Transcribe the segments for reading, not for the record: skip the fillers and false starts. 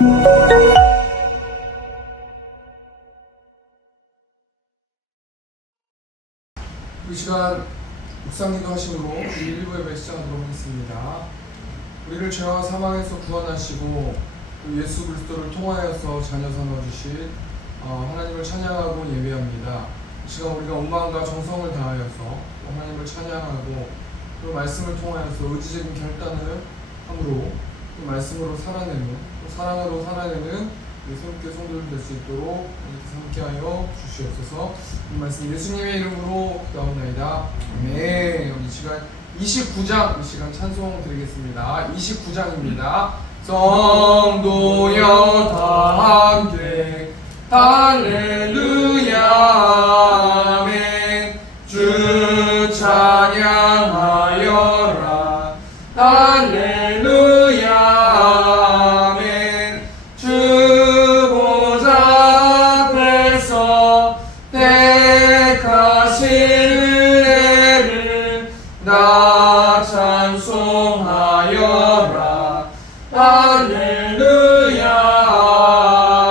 이 시간 묵상기도 하심으로 1부 예배 시작하도록 하겠습니다. 우리를 죄와 사망에서 구원하시고 예수 그리스도를 통하여서 자녀 삼아주신 하나님을 찬양하고 예배합니다. 이 시간 우리가 온 마음과 정성을 다하여서 하나님을 찬양하고 그 말씀을 통하여서 의지적인 결단을 함으로 그 말씀으로 살아내는, 또 사랑으로 살아내는 새롭게 성도들 될 수 있도록 함께하여 주시옵소서. 이 말씀 예수님의 이름으로 기도합니다. 아멘. 이 시간 29장, 이 시간 찬송 드리겠습니다. 29장입니다. 성도여 다 함께 할렐루야 아멘. 주 찬양하여라 할렐루야 아멘. 주 보좌 앞에서 택하신 은혜를 나 찬송하여라 할렐루야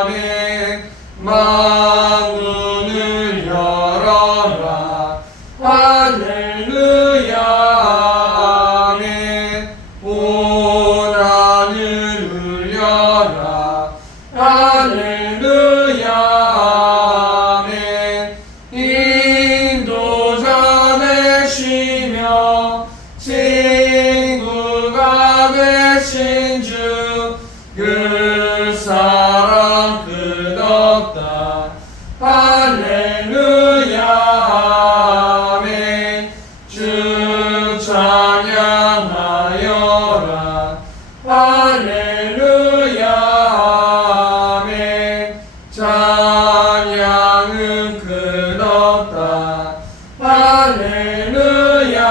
아멘. 만문을 열어라 할렐루야 아멘. 온 하늘 울려라 할렐루야 아멘. 인도자 되시며 친구가 되신 주 그 사랑 끝없다 할렐루야 아멘. 주 찬양하여라 할렐루야 아멘. 찬양은 끝없다 할렐루야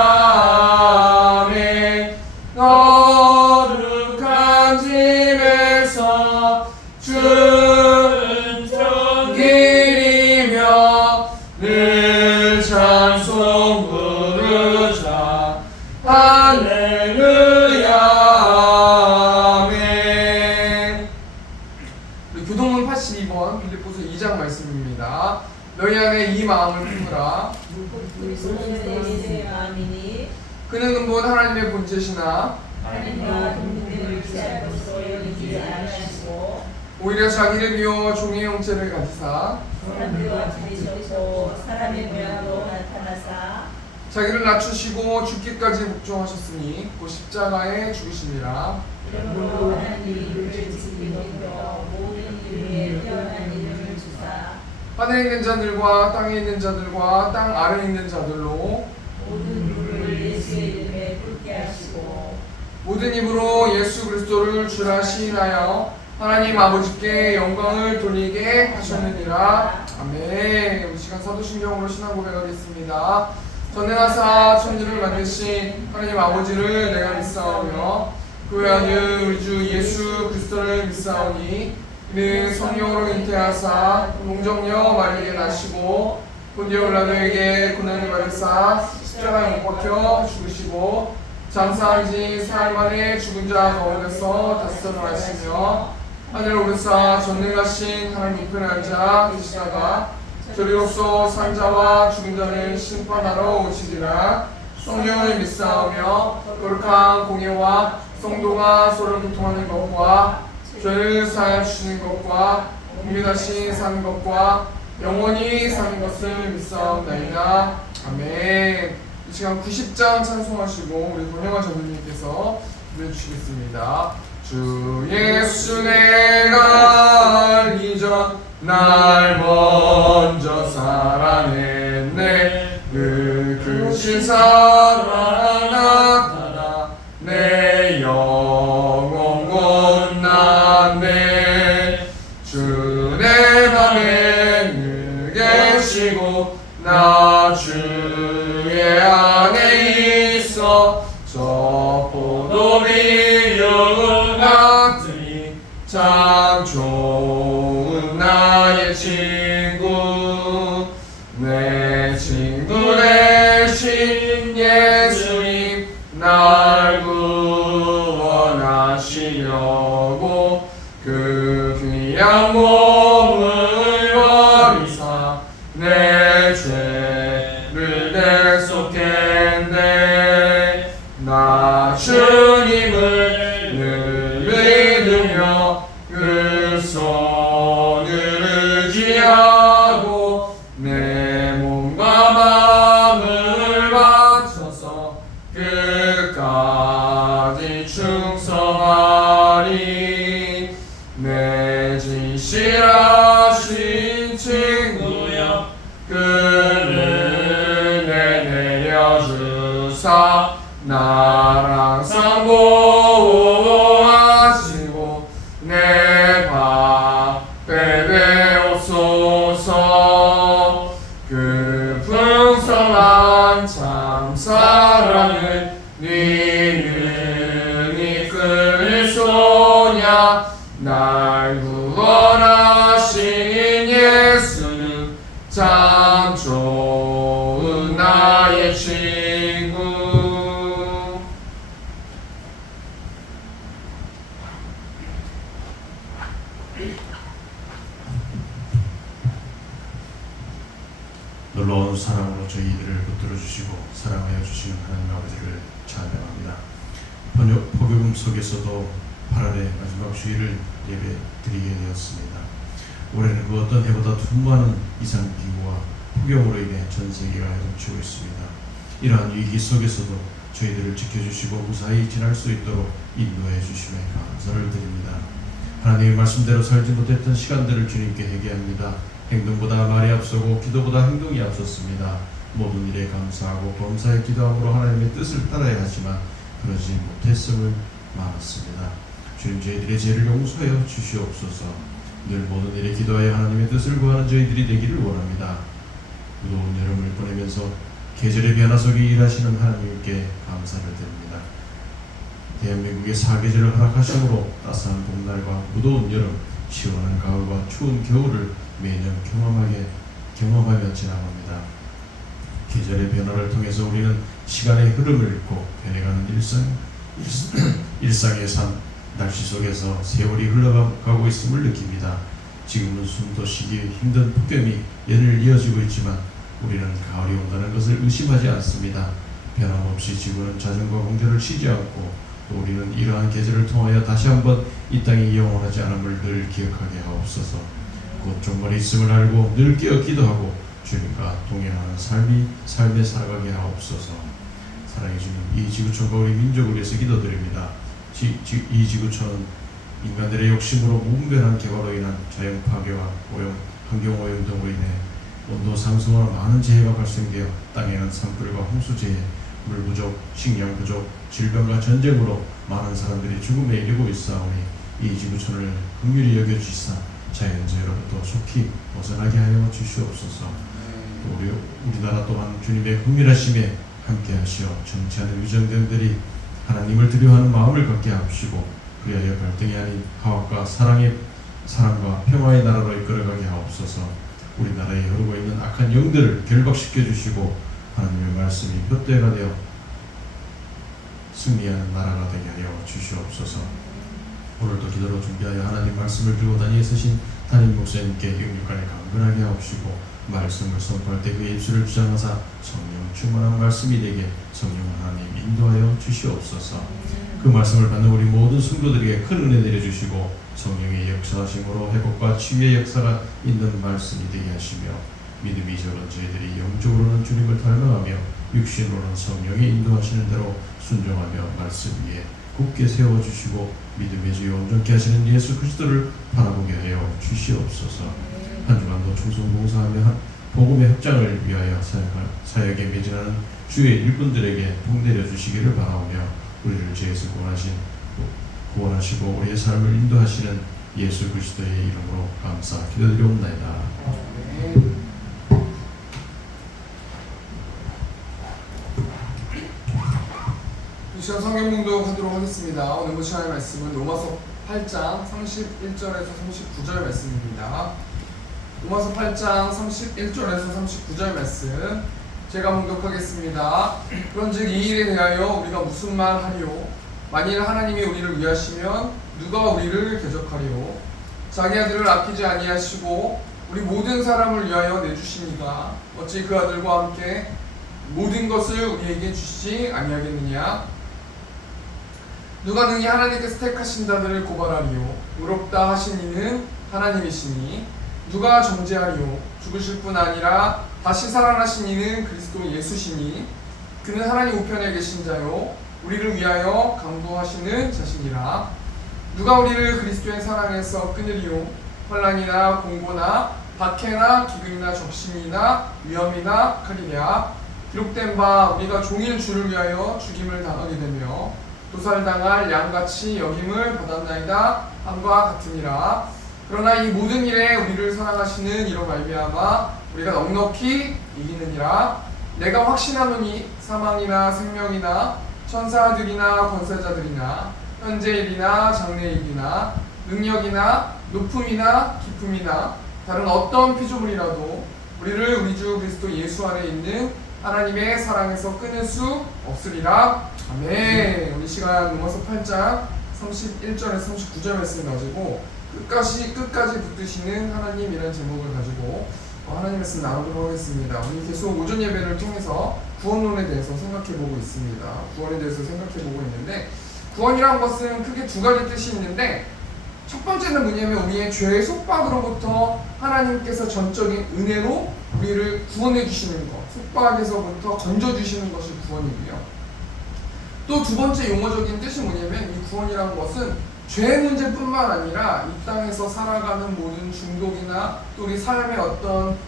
아멘. 거룩한 집에서 주는 길이며 늘 찬송 부르자 할렐루야 아멘. 교동문 82번 빌립보서 2장 말씀입니다. 너희 안에 이 마음을 품으라. 그는 근본 하나님의 본체시나 오히려 자기를 비워 종의 형체를 가지사 자기를 낮추시고 죽기까지 복종하셨으니 곧 십자가에 죽으시니라. 하늘에 있는 자들과 땅에 있는 자들과 땅 아래에 있는 자들로 모든 입으로 예수 그리스도를 주라 시인하여 하나님 아버지께 영광을 돌리게 하셨느니라. 아멘. 이 시간 사도신경으로 신앙 고백하겠습니다. 전능하사 천지를 만드신 하나님 아버지를 내가 믿사오며 그 외아들 우리 주 예수 그리스도를 믿사오니 이는 성령으로 잉태하사 동정녀 마리아에게 나시고 본디오 빌라도에게 고난을 받으사 십자가에 못 박혀 죽으시고 장사한 지 사흘 만에 죽은 자 가운데서 다시 일어나시며 하늘 오르사 전능하신 하나님 우편에 앉아 계시다가 저리로서 산자와 죽은 자를 심판하러 오시리라. 성령을 믿사오며 거룩한 공예와 성도가 서로 교통하는 것과 죄를 사하여 주시는 것과 국민하신 사는 것과 영원히 사는 것을 믿사옵나이다. 아멘. 이 시간 90장 찬송하시고 우리 권영아 전도님께서 불러주시겠습니다. 주 예수 내가 알기 전 날 먼저 사랑했네. 그 크신 사랑 나타나 내 영혼 곧났네. 주 내 맘에 늘 계시고 나 주의 안에 있어 저 포도비 영을 같으니 참 좋은 나의 친구. 내 친구 대신 예수님 날 구원하시려고 그 귀한 몸을 버리사 내 죄를 대속했네. 나 주님을 늘 믿으며 그 손을 의지하고 내 몸과 마음을 바쳐서 끝까지 충성하리. 내 진실하신 친구여 그 은혜 내려주사 나랑 상보호하시고 내 밥에 배옵소서. 그 풍성한 참 사랑을 니는 이끌 소냐. 날 구원하신 예수는 참 좋은 나의 친구. 놀라운 사랑으로 저희들을 붙들어 주시고 사랑하여 주시는 하나님 아버지를 찬양합니다. 복음 속에서도 8월의 마지막 주일을 예배 드리게 되었습니다. 올해는 그 어떤 해보다 수많은 이상기후와 폭염으로 인해 전 세계가 헤엄치고 있습니다. 이러한 위기 속에서도 저희들을 지켜주시고 무사히 지날 수 있도록 인도해 주심에 감사를 드립니다. 하나님의 말씀대로 살지 못했던 시간들을 주님께 회개합니다. 행동보다 말이 앞서고 기도보다 행동이 앞섰습니다. 모든 일에 감사하고 범사에 기도함으로 하나님의 뜻을 따라야 하지만 그러지 못했음을 많았습니다. 주님, 저희들의 죄를 용서하여 주시옵소서. 늘 모든 일에 기도하여 하나님의 뜻을 구하는 저희들이 되기를 원합니다. 무더운 여름을 보내면서 계절의 변화 속에 일하시는 하나님께 감사를 드립니다. 대한민국의 사계절을 허락하심으로 따스한 봄날과 무더운 여름, 시원한 가을과 추운 겨울을 매년 경험하며 지나갑니다. 계절의 변화를 통해서 우리는 시간의 흐름을 읽고 변해가는 일상의 삶, 날씨 속에서 세월이 흘러가고 있음을 느낍니다. 지금은 숨도 쉬기 힘든 폭염이 연일 이어지고 있지만 우리는 가을이 온다는 것을 의심하지 않습니다. 변함없이 지구는 자전과 공전을 쉬지 않고 또 우리는 이러한 계절을 통하여 다시 한번 이 땅이 영원하지 않음을 늘 기억하게 하옵소서. 곧 종말이 있음을 알고 늘 깨어 기도하고 주님과 동행하는 삶에 살아가게 하옵소서. 사랑해 주님, 이 지구촌과 우리 민족을 위해서 기도드립니다. 이 지구촌은 인간들의 욕심으로 무분별한 개발로 인한 자연 파괴와 환경 오염 등으로 인해 온도 상승으로 많은 재해가 발생되어 땅에는 산불과 홍수재해, 물 부족, 식량 부족, 질병과 전쟁으로 많은 사람들이 죽음에 이르고 있사오니 이 지구촌을 긍휼히 여겨주시사 자연재해로부터 속히 벗어나게 하여 주시옵소서. 또 우리나라 또한 주님의 긍휼하심에 함께하시어 정치하는 위정들이 하나님을 두려워하는 마음을 갖게 하시고 그리하여 갈등이 아닌 화합과 사랑과 평화의 나라로 이끌어가게 하옵소서. 우리나라에 흐르고 있는 악한 영들을 결박시켜 주시고 하나님의 말씀이 푯대가 되어 승리하는 나라가 되게 하여 주시옵소서. 오늘도 기도로 준비하여 하나님 말씀을 들고 다니에 서신 담임 목사님께 영육간에 강건하게 하옵시고 말씀을 선포할 때 그의 입술을 주장하사 성령 충만한 말씀이 되게 성령 하나님 인도하여 주시옵소서. 그 말씀을 받는 우리 모든 성도들에게 큰 은혜 내려주시고 성령의 역사하심으로 회복과 치유의 역사가 있는 말씀이 되게 하시며 믿음이 적은 저희들이 영적으로는 주님을 닮아가며 육신으로는 성령이 인도하시는 대로 순종하며 말씀 위에 굳게 세워주시고 믿음의 주여 온전케 하시는 예수 그리스도를 바라보게 하여 주시옵소서. 한 주간도 충성봉사하며 복음의 확장을 위하여 사역에 매진하는 주의 일꾼들에게 복 내려주시기를 바라오며 우리를 죄에서 구원하시고 우리의 삶을 인도하시는 예수 그리스도의 이름으로 감사 기도드리옵나이다. 이 시간 성경 봉독하도록 하겠습니다. 오늘 시간의 말씀은 로마서 8장 31절에서 39절 말씀입니다. 로마서 8장 31절에서 39절 말씀 제가 봉독하겠습니다. 그런즉 이 일에 대하여 우리가 무슨 말 하리요? 만일 하나님이 우리를 위하시면 누가 우리를 대적하리요? 자기 아들을 아끼지 아니하시고 우리 모든 사람을 위하여 내주시니가 어찌 그 아들과 함께 모든 것을 우리에게 주시지 아니하겠느냐? 누가 능히 하나님께서 택하신 자들을 고발하리요? 의롭다 하신 이는 하나님이시니 누가 정죄하리요? 죽으실 뿐 아니라 다시 살아나신 이는 그리스도 예수시니 그는 하나님 우편에 계신 자요 우리를 위하여 강구하시는 자신이라. 누가 우리를 그리스도의 사랑에서 끊으리요? 환난이나 공고나 박해나 기근이나 적신이나 위험이나 칼이랴. 기록된 바 우리가 종일 주를 위하여 죽임을 당하게 되며 도살당할 양같이 여김을 받았나이다 함과 같으니라. 그러나 이 모든 일에 우리를 사랑하시는 이로 말미암아 우리가 넉넉히 이기느니라. 내가 확신하노니 사망이나 생명이나 천사들이나 권세자들이나 현재일이나 장래일이나 능력이나 높음이나 깊음이나 다른 어떤 피조물이라도 우리를 우리 주 그리스도 예수 안에 있는 하나님의 사랑에서 끊을 수 없으리라. 아멘. 우리 시간 로마서 8장 31절에서 39절 말씀 가지고 끝까지 붙드시는 하나님이라는 제목을 가지고 하나님 말씀 나누도록 하겠습니다. 우리 계속 오전 예배를 통해서 구원론에 대해서 생각해보고 있습니다. 구원에 대해서 생각해보고 있는데 구원이란 것은 크게 두 가지 뜻이 있는데 첫 번째는 뭐냐면 우리의 죄의 속박으로부터 하나님께서 전적인 은혜로 우리를 구원해 주시는 것, 속박에서부터 건져주시는 것이 구원이고요. 또 두 번째 용어적인 뜻이 뭐냐면 이 구원이라는 것은 죄 문제뿐만 아니라 이 땅에서 살아가는 모든 중독이나 또 우리 삶의 어떤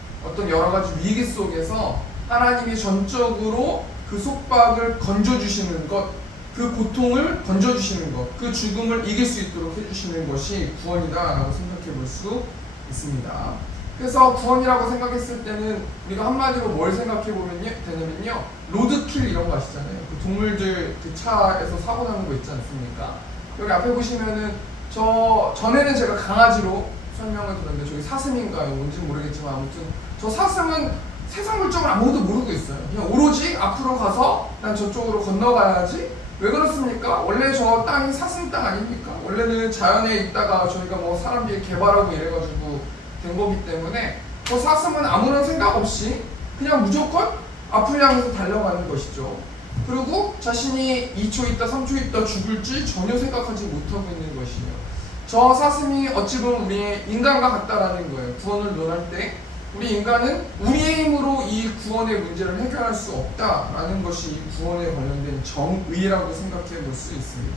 여러 가지 위기 속에서 하나님이 전적으로 그 속박을 건져주시는 것, 그 고통을 건져주시는 것, 그 죽음을 이길 수 있도록 해주시는 것이 구원이다라고 생각해 볼 수 있습니다. 그래서 구원이라고 생각했을 때는 우리가 한마디로 뭘 생각해 보면 되냐면요, 로드킬 이런 거 아시잖아요. 그 동물들 그 차에서 사고 나는 거 있지 않습니까? 여기 앞에 보시면은 전에는 제가 강아지로 설명을 드렸는데 저기 사슴인가요? 뭔지는 모르겠지만 아무튼 저 사슴은 세상 물정을 아무것도 모르고 있어요. 그냥 오로지 앞으로 가서 난 저쪽으로 건너가야지. 왜 그렇습니까? 원래 저 땅이 사슴 땅 아닙니까? 원래는 자연에 있다가 저희가 뭐 사람들이 개발하고 이래가지고 된 거기 때문에 저 사슴은 아무런 생각 없이 그냥 무조건 앞을 향해서 달려가는 것이죠. 그리고 자신이 2초 있다 3초 있다 죽을지 전혀 생각하지 못하고 있는 것이에요. 저 사슴이 어찌 보면 우리의 인간과 같다라는 거예요. 구원을 논할 때 우리 인간은 우리의 힘으로 이 구원의 문제를 해결할 수 없다라는 것이 구원에 관련된 정의라고 생각해 볼 수 있습니다.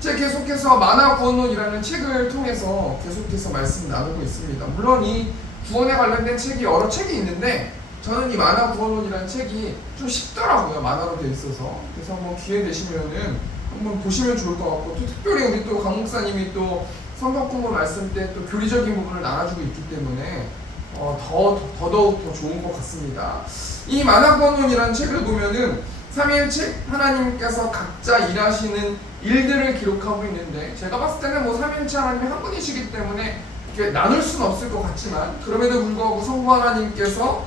제가 계속해서 만화 구원론이라는 책을 통해서 계속해서 말씀 나누고 있습니다. 물론 이 구원에 관련된 책이 여러 책이 있는데 저는 이 만화 구원론이라는 책이 좀 쉽더라고요. 만화로 돼 있어서. 그래서 한번 기회 되시면은 한번 보시면 좋을 것 같고, 또 특별히 우리 또 강 목사님이 또 성경 공부 말씀 때 또 교리적인 부분을 나눠주고 있기 때문에 더더욱 더 좋은 것 같습니다. 이 만화 구원론이라는 책을 보면은 삼위일체 하나님께서 각자 일하시는 일들을 기록하고 있는데, 제가 봤을 때는 뭐 삼위일체 하나님이 한 분이시기 때문에 이렇게 나눌 수는 없을 것 같지만, 그럼에도 불구하고 성부 하나님께서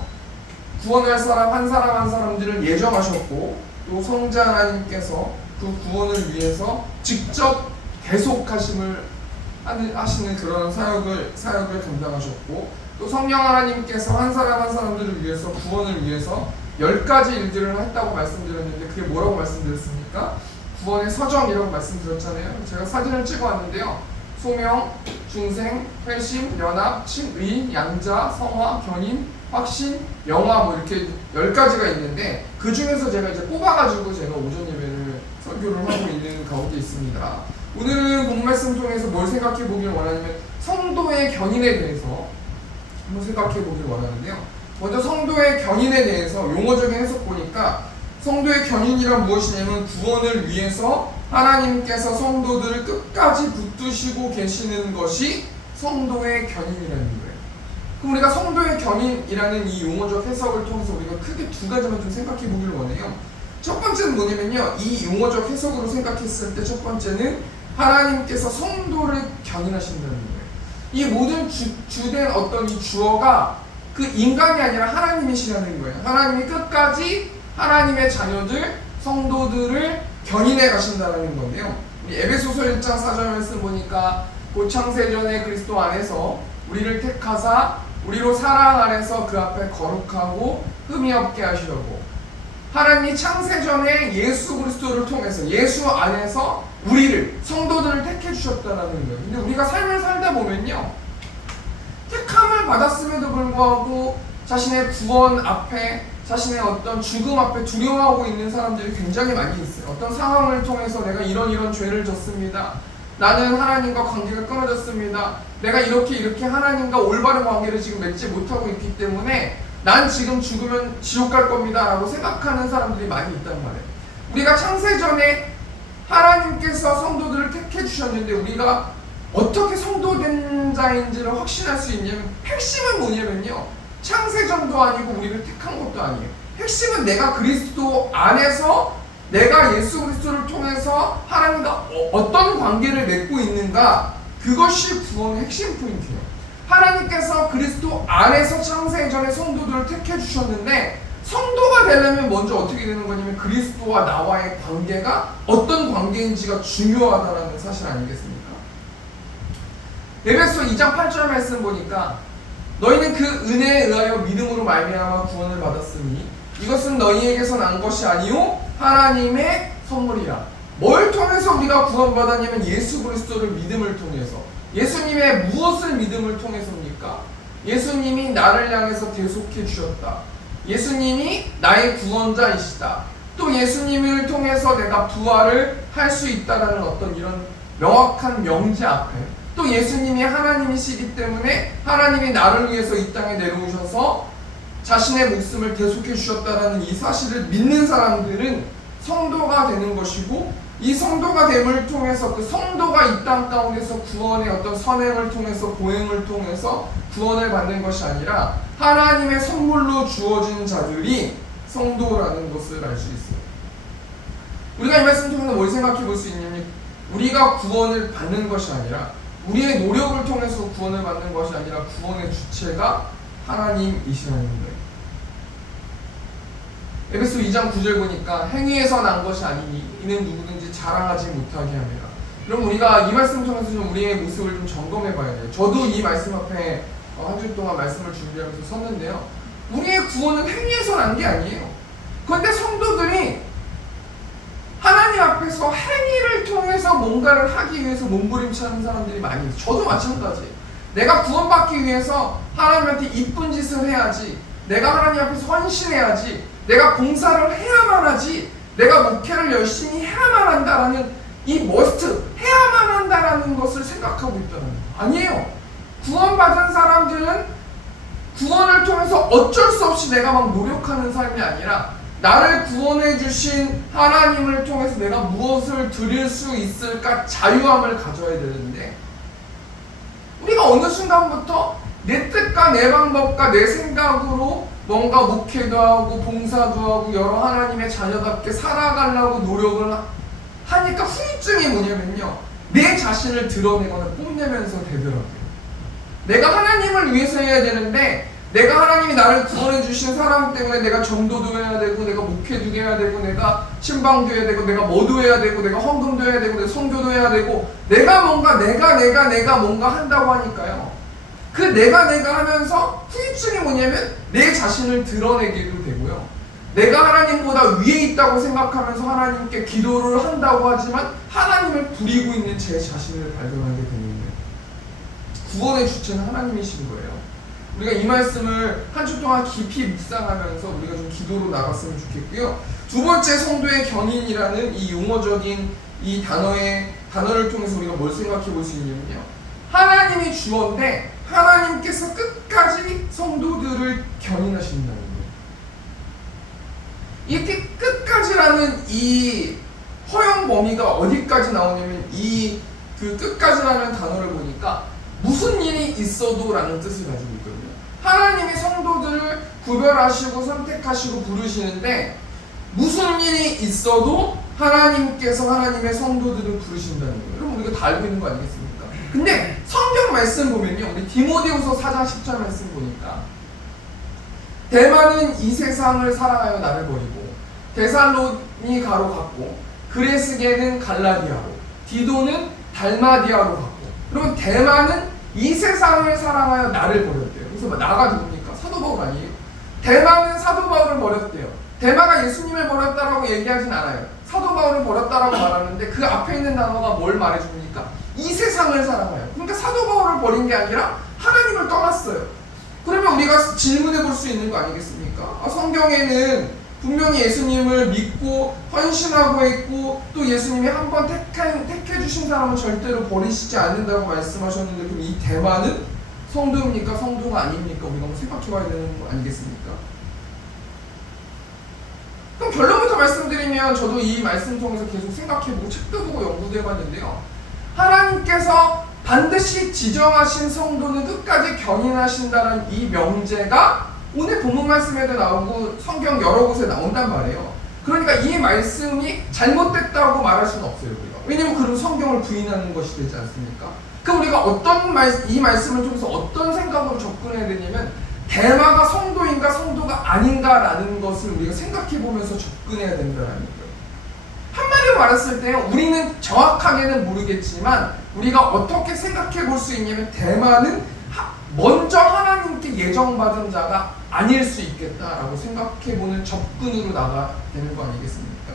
구원할 사람 한 사람들을 예정하셨고, 또 성자 하나님께서 그 구원을 위해서 직접 계속하심을 하시는 그런 사역을 감당하셨고, 또 성령 하나님께서 한 사람들을 위해서 구원을 위해서 10가지 일들을 했다고 말씀드렸는데, 그게 뭐라고 말씀드렸습니까? 구원의 서정이라고 말씀드렸잖아요. 제가 사진을 찍어 왔는데요. 소명, 중생, 회심, 연합, 칭의, 양자, 성화, 견인, 확신, 영화 뭐 이렇게 10가지가 있는데, 그 중에서 제가 이제 뽑아가지고 제가 오전 예배를 설교를 하고 있는 가운데 있습니다. 오늘은 본 말씀 통해서 뭘 생각해 보길 원하냐면 성도의 견인에 대해서 한번 생각해 보길 원하는데요. 먼저 성도의 견인에 대해서 용어적인 해석 보니까, 성도의 견인이란 무엇이냐면 구원을 위해서 하나님께서 성도들을 끝까지 붙드시고 계시는 것이 성도의 견인이라는 거예요. 그럼 우리가 성도의 견인이라는 이 용어적 해석을 통해서 우리가 크게 두 가지만 좀 생각해 보길 원해요. 첫 번째는 뭐냐면요, 이 용어적 해석으로 생각했을 때 첫 번째는 하나님께서 성도를 견인하신다는 거예요. 이 모든 주된 어떤 이 주어가 그 인간이 아니라 하나님이시라는 거예요. 하나님이 끝까지 하나님의 자녀들, 성도들을 견인해 가신다는 건데요. 이 에베소서 1장 4절 말씀 보니까 곧 창세전에 그리스도 안에서 우리를 택하사 우리로 사랑 안에서 그 앞에 거룩하고 흠이 없게 하시려고. 하나님이 창세전에 예수 그리스도를 통해서 예수 안에서 우리를 성도들을 택해 주셨다라는 거예요. 근데 우리가 삶을 살다 보면요, 택함을 받았음에도 불구하고 자신의 구원 앞에, 자신의 어떤 죽음 앞에 두려워하고 있는 사람들이 굉장히 많이 있어요. 어떤 상황을 통해서 내가 이런 죄를 졌습니다. 나는 하나님과 관계가 끊어졌습니다. 내가 이렇게 하나님과 올바른 관계를 지금 맺지 못하고 있기 때문에 난 지금 죽으면 지옥 갈 겁니다 라고 생각하는 사람들이 많이 있단 말이에요. 우리가 창세전에 하나님께서 성도들을 택해 주셨는데 우리가 어떻게 성도된 자인지를 확신할 수 있냐면, 핵심은 뭐냐면요, 창세전도 아니고 우리를 택한 것도 아니에요. 핵심은 내가 그리스도 안에서, 내가 예수 그리스도를 통해서 하나님과 어떤 관계를 맺고 있는가, 그것이 구원의 핵심 포인트예요. 하나님께서 그리스도 안에서 창세전에 성도들을 택해 주셨는데, 성도가 되려면 먼저 어떻게 되는 거냐면 그리스도와 나와의 관계가 어떤 관계인지가 중요하다는 사실 아니겠습니까? 에베소 2장 8절 말씀 보니까 너희는 그 은혜에 의하여 믿음으로 말미암아 구원을 받았으니 이것은 너희에게서 난 것이 아니요 하나님의 선물이라. 뭘 통해서 우리가 구원받았냐면 예수 그리스도를 믿음을 통해서. 예수님의 무엇을 믿음을 통해서입니까? 예수님이 나를 향해서 대속해 주셨다. 예수님이 나의 구원자이시다. 또 예수님을 통해서 내가 부활을 할 수 있다라는 어떤 이런 명확한 명제 앞에, 또 예수님이 하나님이시기 때문에 하나님이 나를 위해서 이 땅에 내려오셔서 자신의 목숨을 대속해 주셨다라는 이 사실을 믿는 사람들은 성도가 되는 것이고, 이 성도가 됨을 통해서 그 성도가 이 땅 가운데서 구원의 어떤 선행을 통해서, 보행을 통해서 구원을 받는 것이 아니라 하나님의 선물로 주어진 자들이 성도라는 것을 알 수 있어요. 우리가 이 말씀 통해서 뭘 생각해 볼 수 있냐면, 우리가 구원을 받는 것이 아니라, 우리의 노력을 통해서 구원을 받는 것이 아니라 구원의 주체가 하나님이시라는 거예요. 에베소 2장 9절 보니까 행위에서 난 것이 아니니 이는 누구든지 자랑하지 못하게 합니다. 그럼 우리가 이 말씀 통해서 좀 우리의 모습을 좀 점검해 봐야 돼요. 저도 이 말씀 앞에 한 주 동안 말씀을 준비하면서 섰는데요, 우리의 구원은 행위에서 난 게 아니에요. 그런데 성도들이 하나님 앞에서 행위를 통해서 뭔가를 하기 위해서 몸부림치는 사람들이 많이 있어요. 저도 마찬가지. 내가 구원받기 위해서 하나님한테 이쁜 짓을 해야지, 내가 하나님 앞에서 헌신해야지, 내가 봉사를 해야만 하지, 내가 목회를 열심히 해야만 한다라는 이 머스트, 해야만 한다라는 것을 생각하고 있다는 거예요. 아니에요. 구원받은 사람들은 구원을 통해서 어쩔 수 없이 내가 막 노력하는 삶이 아니라 나를 구원해 주신 하나님을 통해서 내가 무엇을 드릴 수 있을까 자유함을 가져야 되는데, 우리가 어느 순간부터 내 뜻과 내 방법과 내 생각으로 뭔가 목회도 하고 봉사도 하고 여러 하나님의 자녀답게 살아가려고 노력을 하니까 후유증이 뭐냐면요, 내 자신을 드러내거나 뽐내면서 되더라고요. 내가 하나님을 위해서 해야 되는데, 내가 하나님이 나를 구원해 주신 사람 때문에 내가 전도도 해야 되고, 내가 목회도 해야 되고, 내가 신방도 해야 되고, 내가 뭐도 해야 되고, 내가 헌금도 해야 되고, 내가 선교도 해야 되고, 내가 뭔가 내가 뭔가 한다고 하니까요, 그 내가 하면서 후유증이 뭐냐면 내 자신을 드러내기도 되고요, 내가 하나님보다 위에 있다고 생각하면서 하나님께 기도를 한다고 하지만 하나님을 부리고 있는 제 자신을 발견하게 되는 거예요. 구원의 주체는 하나님이신 거예요. 우리가 이 말씀을 한 주 동안 깊이 묵상하면서 우리가 좀 기도로 나갔으면 좋겠고요. 두 번째, 성도의 견인이라는 이 용어적인 이 단어를 통해서 우리가 뭘 생각해 볼 수 있냐면요, 하나님이 주어인데 하나님께서 끝까지 성도들을 견인하신다는 거예요. 이렇게 끝까지라는 이 허용 범위가 어디까지 나오냐면, 이 그 끝까지라는 단어를 보니까 무슨 일이 있어도 라는 뜻을 가지고 있거든요. 하나님이 성도들을 구별하시고 선택하시고 부르시는데, 무슨 일이 있어도 하나님께서 하나님의 성도들을 부르신다는 거예요. 여러분, 우리가 다 알고 있는 거 아니겠습니까? 근데 성경 말씀 보면요, 우리 디모데후서 4장 10절 말씀 보니까, 대만은 이 세상을 사랑하여 나를 버리고 데살로니가로 갔고 그레스게는 갈라디아로 디도는 달마디아로 갔고, 그러면 대마는 이 세상을 사랑하여 나를 버렸대요. 그래서 나가 누굽니까? 사도 바울 아니에요? 대마는 사도 바울을 버렸대요. 대마가 예수님을 버렸다라고 얘기하진 않아요. 사도 바울을 버렸다라고 말하는데 그 앞에 있는 단어가 뭘 말해줍니까? 이 세상을 사랑하여. 그러니까 사도 바울을 버린 게 아니라 하나님을 떠났어요. 그러면 우리가 질문해 볼 수 있는 거 아니겠습니까? 성경에는 분명히 예수님을 믿고 헌신하고 있고 또 예수님이 한번 택해 주신 사람은 절대로 버리시지 않는다고 말씀하셨는데, 그럼 이 대마는 성도입니까? 성도가 아닙니까? 우리가 한번 생각해 봐야 되는 거 아니겠습니까? 그럼 결론부터 말씀드리면, 저도 이 말씀 통해서 계속 생각해보고 책도 보고 연구도 해봤는데요, 하나님께서 반드시 지정하신 성도는 끝까지 견인하신다는 이 명제가 오늘 본문 말씀에도 나오고 성경 여러 곳에 나온단 말이에요. 그러니까 이 말씀이 잘못됐다고 말할 수는 없어요, 우리가. 왜냐면 그런 성경을 부인하는 것이 되지 않습니까? 그럼 우리가 이 말씀을 통해서 어떤 생각으로 접근해야 되냐면, 대마가 성도인가 성도가 아닌가라는 것을 우리가 생각해보면서 접근해야 된다는 거예요. 한마디로 말했을 때 우리는 정확하게는 모르겠지만 우리가 어떻게 생각해 볼 수 있냐면, 대마는 먼저 하나님께 예정받은 자가 아닐 수 있겠다라고 생각해보는 접근으로 나가야 되는 거 아니겠습니까?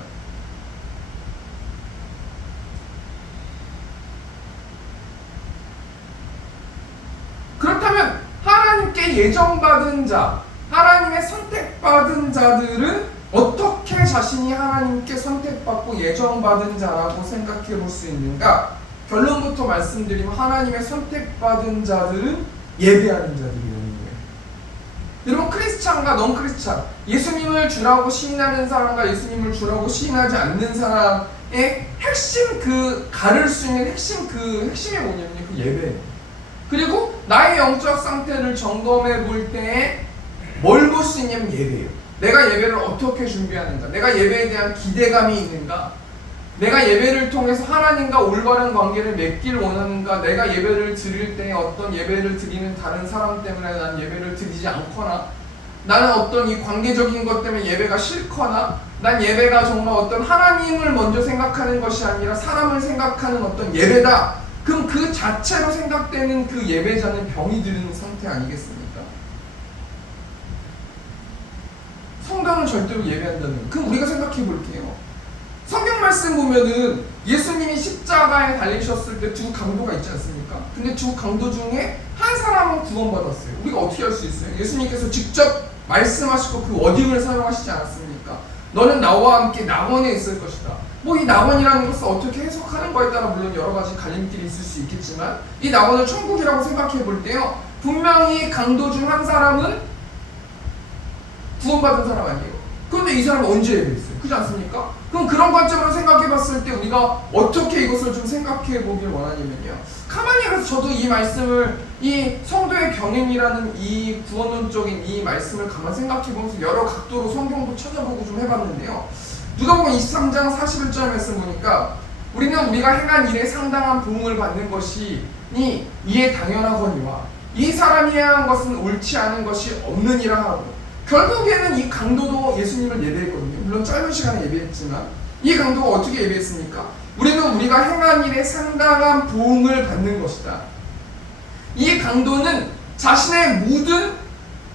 그렇다면 하나님께 예정받은 자, 하나님의 선택받은 자들은 어떻게 자신이 하나님께 선택받고 예정받은 자라고 생각해 볼 수 있는가? 결론부터 말씀드리면, 하나님의 선택받은 자들은 예배하는 자들이라는 거예요. 여러분, 크리스찬과 넌 크리스찬, 예수님을 주라고 시인하는 사람과 예수님을 주라고 시인하지 않는 사람의 핵심, 가를 수 있는 핵심이 뭐냐면 그 예배예요. 그리고 나의 영적 상태를 점검해 볼 때에 뭘 볼 수 있냐면 예배예요. 내가 예배를 어떻게 준비하는가, 내가 예배에 대한 기대감이 있는가, 내가 예배를 통해서 하나님과 올바른 관계를 맺길 원하는가, 내가 예배를 드릴 때 어떤 예배를 드리는 다른 사람 때문에 난 예배를 드리지 않거나, 나는 어떤 이 관계적인 것 때문에 예배가 싫거나, 난 예배가 정말 어떤 하나님을 먼저 생각하는 것이 아니라 사람을 생각하는 어떤 예배다. 그럼 그 자체로 생각되는 그 예배자는 병이 드는 상태 아니겠습니까? 성도는 절대로 예배한다는 거. 그럼 우리가 생각해 볼게요. 성경 말씀 보면은 예수님이 십자가에 달리셨을 때 두 강도가 있지 않습니까? 근데 두 강도 중에 한 사람은 구원받았어요. 우리가 어떻게 할 수 있어요? 예수님께서 직접 말씀하시고 그 워딩을 사용하시지 않았습니까? 너는 나와 함께 낙원에 있을 것이다. 이 낙원이라는 것을 어떻게 해석하는 거에 따라 물론 여러 가지 갈림길이 있을 수 있겠지만, 이 낙원을 천국이라고 생각해 볼 때요, 분명히 강도 중 한 사람은 구원받은 사람 아니에요? 그런데 이 사람은 언제 예배했어요? 그렇지 않습니까? 그럼 그런 관점으로 생각해 봤을 때 우리가 어떻게 이것을 좀 생각해 보길 원하냐면요, 가만히 그래서 저도 이 말씀을, 이 성도의 견인이라는 이 구원론적인 이 말씀을 가만히 생각해 보면서 여러 각도로 성경도 찾아보고 좀 해봤는데요, 누가복음 23장 41절 말씀 보니까, 우리는 우리가 행한 일에 상당한 보응을 받는 것이 이에 당연하거니와 이 사람이 행한 것은 옳지 않은 것이 없느니라 하고, 결국에는 이 강도도 예수님을 예배했거든요. 물론 짧은 시간에 예배했지만 이 강도가 어떻게 예배했습니까? 우리는 우리가 행한 일에 상당한 보응을 받는 것이다. 이 강도는 자신의 모든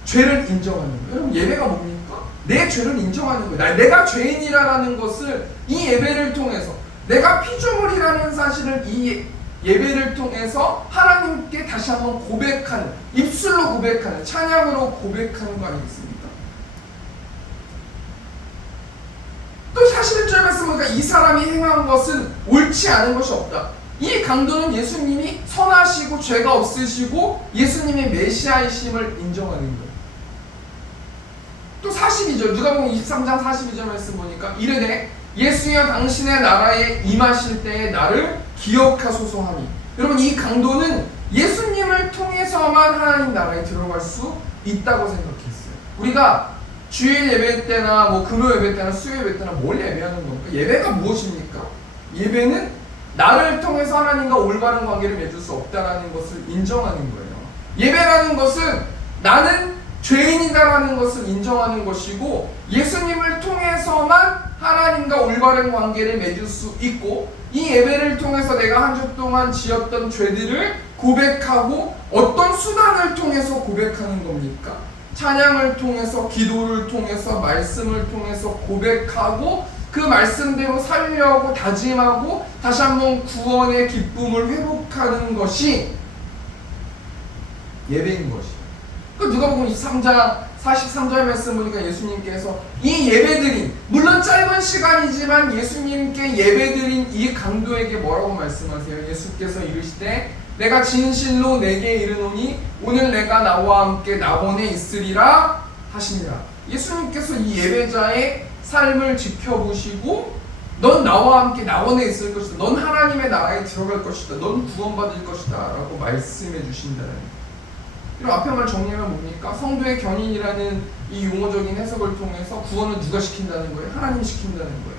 죄를 인정하는 거예요. 여러분, 예배가 뭡니까? 내 죄를 인정하는 거예요. 내가 죄인이라는 것을 이 예배를 통해서, 내가 피조물이라는 사실을 이 예배를 통해서 하나님께 다시 한번 고백하는, 입술로 고백하는, 찬양으로 고백하는 거 아니겠습니까? 또 41절 말씀 보니까 이 사람이 행한 것은 옳지 않은 것이 없다. 이 강도는 예수님이 선하시고 죄가 없으시고 예수님의 메시아이심을 인정하는 거예요. 또 42절, 누가복음 23장 42절 말씀 보니까 이르되 예수여 당신의 나라에 임하실 때에 나를 기억하소서 하니. 여러분, 이 강도는 예수님을 통해서만 하나님 나라에 들어갈 수 있다고 생각했어요. 우리가 주일 예배 때나 금요 예배 때나 수요 예배 때나 뭘 예배하는 겁니까? 예배가 무엇입니까? 예배는 나를 통해서 하나님과 올바른 관계를 맺을 수 없다는 것을 인정하는 거예요. 예배라는 것은 나는 죄인이다라는 것을 인정하는 것이고, 예수님을 통해서만 하나님과 올바른 관계를 맺을 수 있고, 이 예배를 통해서 내가 한 주 동안 지었던 죄들을 고백하고, 어떤 수단을 통해서 고백하는 겁니까? 찬양을 통해서, 기도를 통해서, 말씀을 통해서 고백하고, 그 말씀대로 살려고 다짐하고 다시 한번 구원의 기쁨을 회복하는 것이 예배인 것이에요. 그 누가복음 23장 43절 말씀 보니까 예수님께서 이 예배드린, 물론 짧은 시간이지만 예수님께 예배드린 이 강도에게 뭐라고 말씀하세요? 예수께서 이르시되 내가 진실로 내게 이르노니 오늘 내가 나와 함께 낙원에 있으리라 하시니라. 예수님께서 이 예배자의 삶을 지켜보시고 넌 나와 함께 낙원에 있을 것이다, 넌 하나님의 나라에 들어갈 것이다, 넌 구원받을 것이다 라고 말씀해 주신다는 거예요. 그럼 앞에 말 정리하면 뭡니까? 성도의 견인이라는 이 용어적인 해석을 통해서 구원은 누가 시킨다는 거예요? 하나님이 시킨다는 거예요.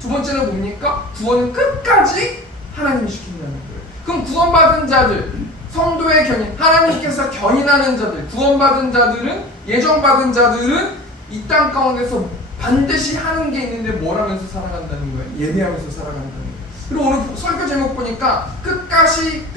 두 번째는 뭡니까? 구원은 끝까지 하나님이 시킨다는 거예요. 그럼 구원받은 자들, 성도의 견인, 하나님께서 견인하는 자들, 구원받은 자들은, 예정받은 자들은 이 땅 가운데서 반드시 하는 게 있는데 뭘 하면서 살아간다는 거예요? 예배하면서 살아간다는 거예요. 그리고 오늘 설교 제목 보니까 끝까지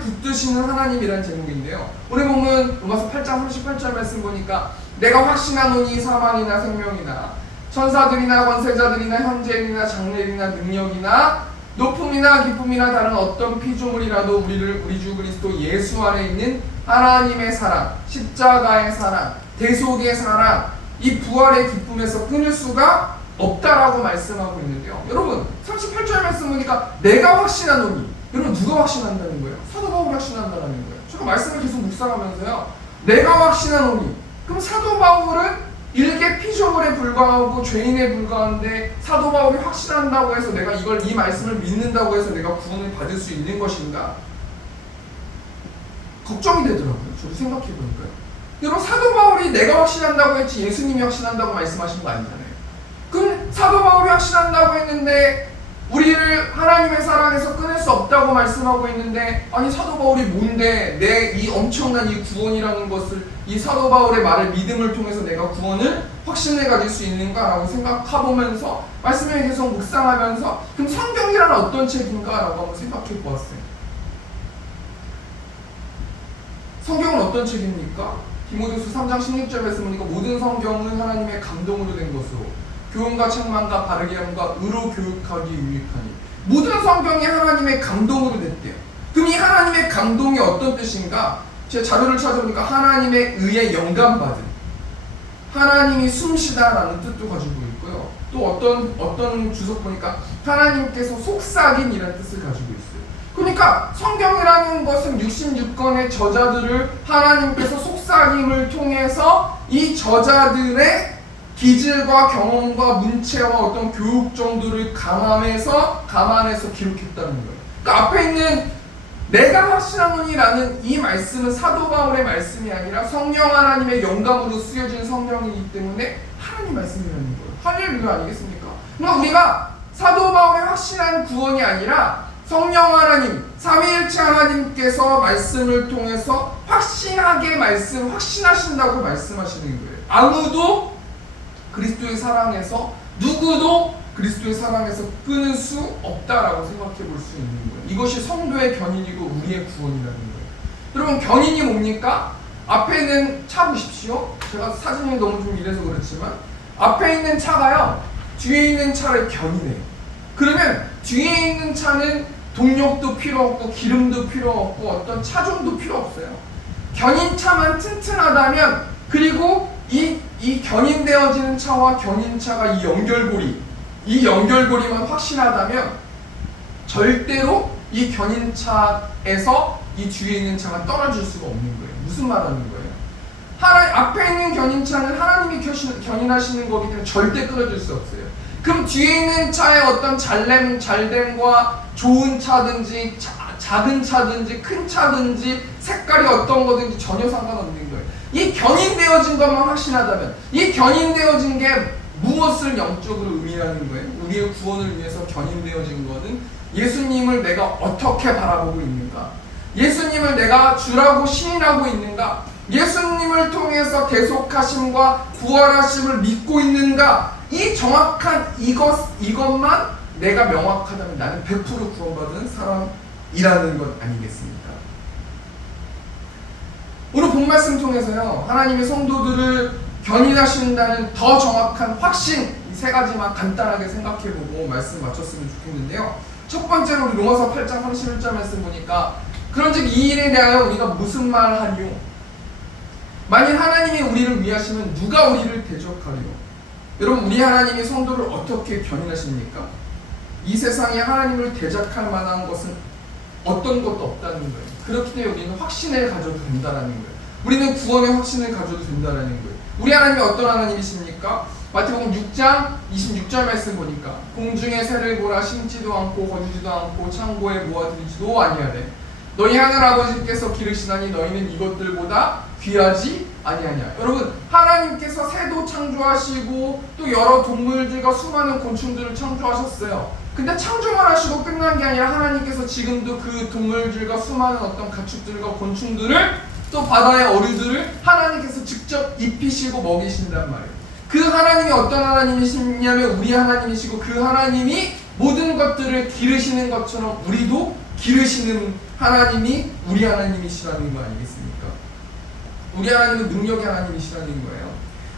붙드시는 하나님이라는 제목인데요, 오늘 보면 로마서 8장 38절 말씀 보니까 내가 확신하노니 사망이나 생명이나 천사들이나 권세자들이나 현재일이나 장래일이나 능력이나 높음이나 기쁨이나 다른 어떤 피조물이라도 우리 주 그리스도 예수 안에 있는 하나님의 사랑, 십자가의 사랑, 대속의 사랑, 이 부활의 기쁨에서 끊을 수가 없다라고 말씀하고 있는데요, 여러분 38절 말씀 보니까 내가 확신하노니, 여러분 누가 확신한다는 거예요? 사도 바울이 확신한다는 거예요. 제가 말씀을 계속 묵상하면서요, 내가 확신하노니, 그럼 사도 바울은 일개 피조물에 불과하고 죄인에 불과한데 사도 바울이 확신한다고 해서 내가 이 말씀을 믿는다고 해서 내가 구원을 받을 수 있는 것인가? 걱정이 되더라고요. 저도 생각해 보니까요. 여러분 사도 바울이 내가 확신한다고 했지 예수님이 확신한다고 말씀하신 거 아니잖아요. 그럼 사도 바울이 확신한다고 했는데 우리를 하나님의 사랑에서 끊을 수 없다고 말씀하고 있는데, 아니 사도 바울이 뭔데 내 이 엄청난 이 구원이라는 것을, 이 사도 바울의 말을 믿음을 통해서 내가 구원을 확신을 가질 수 있는가라고 생각해보면서 말씀을 계속 묵상하면서 그럼 성경이란 어떤 책인가라고 한번 생각해 보았어요. 성경은 어떤 책입니까? 디모데후서 3장 16절 말씀 보니까 모든 성경은 하나님의 감동으로 된 것으로 교훈과 책망과 바르게 함과 의로 교육하기 유익하니, 모든 성경이 하나님의 감동으로 됐대요. 그럼 이 하나님의 감동이 어떤 뜻인가? 제 자료를 찾아보니까 하나님의 의에 영감받은, 하나님이 숨쉬다라는 뜻도 가지고 있고요, 또 어떤 주석 보니까 하나님께서 속삭임이라는 뜻을 가지고 있어요. 그러니까 성경이라는 것은 66권의 저자들을 하나님께서 속삭임을 통해서 이 저자들의 기질과 경험과 문체와 어떤 교육 정도를 감안해서 기록했다는 거예요. 그러니까 앞에 있는 내가 확신하노니라는 이 말씀은 사도 바울의 말씀이 아니라 성령 하나님의 영감으로 쓰여진 성경이기 때문에 하나님 말씀이라는 거예요. 할렐루야 아니겠습니까? 그러니까 우리가 사도 바울의 확신한 구원이 아니라 성령 하나님, 삼위일체 하나님께서 말씀을 통해서 확신하신다고 말씀하시는 거예요. 아무도 그리스도의 사랑에서, 누구도 그리스도의 사랑에서 끊을 수 없다라고 생각해 볼 수 있는 거예요. 이것이 성도의 견인이고 우리의 구원이라는 거예요. 여러분 견인이 뭡니까? 앞에 있는 차 보십시오. 제가 사진이 너무 좀 이래서 그렇지만 앞에 있는 차가요, 뒤에 있는 차를 견인해요. 그러면 뒤에 있는 차는 동력도 필요 없고 기름도 필요 없고 어떤 차종도 필요 없어요. 견인차만 튼튼하다면, 그리고 이 견인되어지는 차와 견인차가 이 연결고리만 확실하다면 절대로 이 견인차에서 이 뒤에 있는 차가 떨어질 수가 없는 거예요. 무슨 말하는 거예요? 앞에 있는 견인차는 하나님이 견인하시는 거기 때문에 절대 끊어질 수 없어요. 그럼 뒤에 있는 차의 어떤 잘됨과 좋은 차든지 작은 차든지 큰 차든지 색깔이 어떤 거든지 전혀 상관없는 거예요. 이 견인되어진 것만 확신하다면, 이 견인되어진 게 무엇을 영적으로 의미하는 거예요? 우리의 구원을 위해서 견인되어진 것은 예수님을 내가 어떻게 바라보고 있는가? 예수님을 내가 주라고 시인하고 있는가? 예수님을 통해서 대속하심과 부활하심을 믿고 있는가? 이 정확한 이것만 내가 명확하다면 나는 100% 구원받은 사람이라는 것 아니겠습니까? 오늘 본 말씀 통해서요, 하나님의 성도들을 견인하신다는 더 정확한 확신, 이 세 가지만 간단하게 생각해보고 말씀 마쳤으면 좋겠는데요. 첫 번째로 우리 로마서 8장 31절 말씀 보니까 그런즉 이 일에 대하여 우리가 무슨 말을 하리요? 만일 하나님이 우리를 위하시면 누가 우리를 대적하리요? 여러분, 우리 하나님이 성도를 어떻게 견인하십니까? 이 세상에 하나님을 대적할 만한 것은 어떤 것도 없다는 거예요. 그렇기 때문에 우리는 확신을 가져도 된다는 거예요. 우리는 구원의 확신을 가져도 된다는 거예요. 우리 하나님이 어떤 하나님이십니까? 마태복음 6장 26절 말씀 보니까 공중의 새를 보라, 심지도 않고 거두지도 않고 창고에 모아두지도 아니하되 너희 하늘 아버지께서 기르시나니 너희는 이것들보다 귀하지 아니하냐. 여러분, 하나님께서 새도 창조하시고 또 여러 동물들과 수많은 곤충들을 창조하셨어요. 근데 창조만 하시고 끝난 게 아니라 하나님께서 지금도 그 동물들과 수많은 어떤 가축들과 곤충들을 또 바다의 어류들을 하나님께서 직접 입히시고 먹이신단 말이에요. 그 하나님이 어떤 하나님이시냐면 우리 하나님이시고, 그 하나님이 모든 것들을 기르시는 것처럼 우리도 기르시는 하나님이 우리 하나님이시라는 거 아니겠습니까? 우리 하나님은 능력의 하나님이시라는 거예요.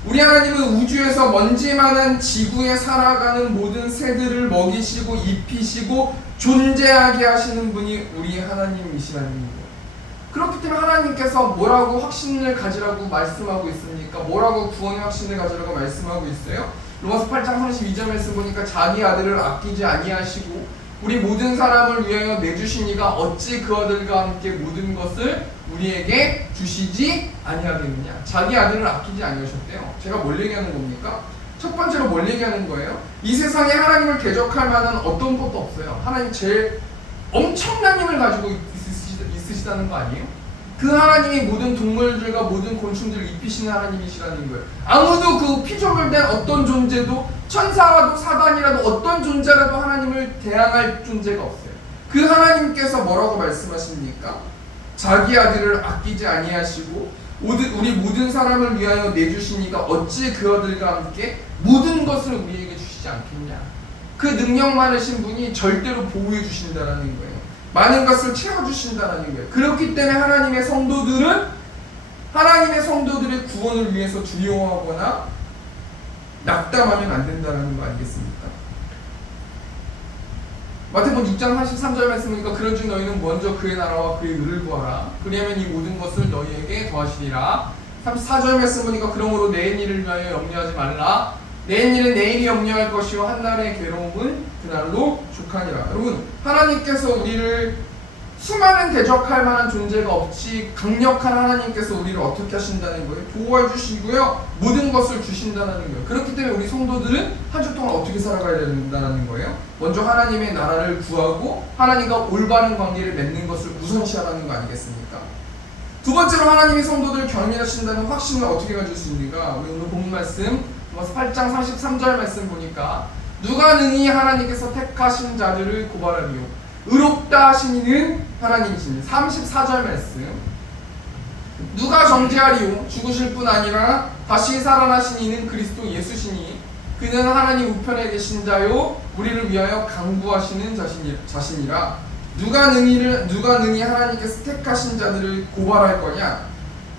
우리 하나님은 우주에서 먼지만한 지구에 살아가는 모든 새들을 먹이시고 입히시고 존재하게 하시는 분이 우리 하나님이시라는 거예요. 그렇기 때문에 하나님께서 뭐라고 확신을 가지라고 말씀하고 있습니까? 뭐라고 구원의 확신을 가지라고 말씀하고 있어요? 로마서 8장 32절 말씀 보니까 자기 아들을 아끼지 아니하시고 우리 모든 사람을 위하여 내주시니가 어찌 그 아들과 함께 모든 것을 우리에게 주시지 아니하겠느냐. 자기 아들을 아끼지 아니하셨대요. 제가 뭘 얘기하는 겁니까? 첫 번째로 뭘 얘기하는 거예요? 이 세상에 하나님을 대적할 만한 어떤 것도 없어요. 하나님 제일 엄청난 힘을 가지고 있으시다는 거 아니에요? 그 하나님이 모든 동물들과 모든 곤충들을 입히시는 하나님이시라는 거예요. 아무도 그 피조물된 어떤 존재도, 천사라도 사단이라도 어떤 존재라도 하나님을 대항할 존재가 없어요. 그 하나님께서 뭐라고 말씀하십니까? 자기 아들을 아끼지 아니하시고 우리 모든 사람을 위하여 내주시니가 어찌 그 아들과 함께 모든 것을 우리에게 주시지 않겠냐. 그 능력 많으신 분이 절대로 보호해 주신다는 거예요. 많은 것을 채워주신다는 거예요. 그렇기 때문에 하나님의 성도들의 구원을 위해서 두려워하거나 낙담하면 안 된다는 거 아니겠습니까? 마태복음 6장 43절 말씀이니까 그런즉 너희는 먼저 그의 나라와 그의 의를 구하라. 그리하면 이 모든 것을 너희에게 더하시리라. 34절 말씀 보니까 그러므로 내일 일을 위하여 염려하지 말라. 내일 일은 내일이 염려할 것이요 한날의 괴로움은 그날로 족하니라. 여러분, 하나님께서 우리를 수많은 대적할 만한 존재가 없이 강력한 하나님께서 우리를 어떻게 하신다는 거예요? 보호해 주시고요, 모든 것을 주신다는 거예요. 그렇기 때문에 우리 성도들은 한 주 동안 어떻게 살아가야 된다는 거예요? 먼저 하나님의 나라를 구하고 하나님과 올바른 관계를 맺는 것을 우선시하라는 거 아니겠습니까? 두 번째로 하나님이 성도들을 견인하신다는 확신을 어떻게 가질 수 있는가? 우리 오늘 본 말씀 8장 43절 말씀 보니까 누가 능히 하나님께서 택하신 자들을 고발하리요? 의롭다 하신 이는 하나님이시니. 34절 말씀 누가 정죄하리요? 죽으실 뿐 아니라 다시 살아나신 이는 그리스도 예수시니 그는 하나님 우편에 계신 자요 우리를 위하여 강구하시는 자신이라. 누가 능히 하나님께서 택하신 자들을 고발할 거냐?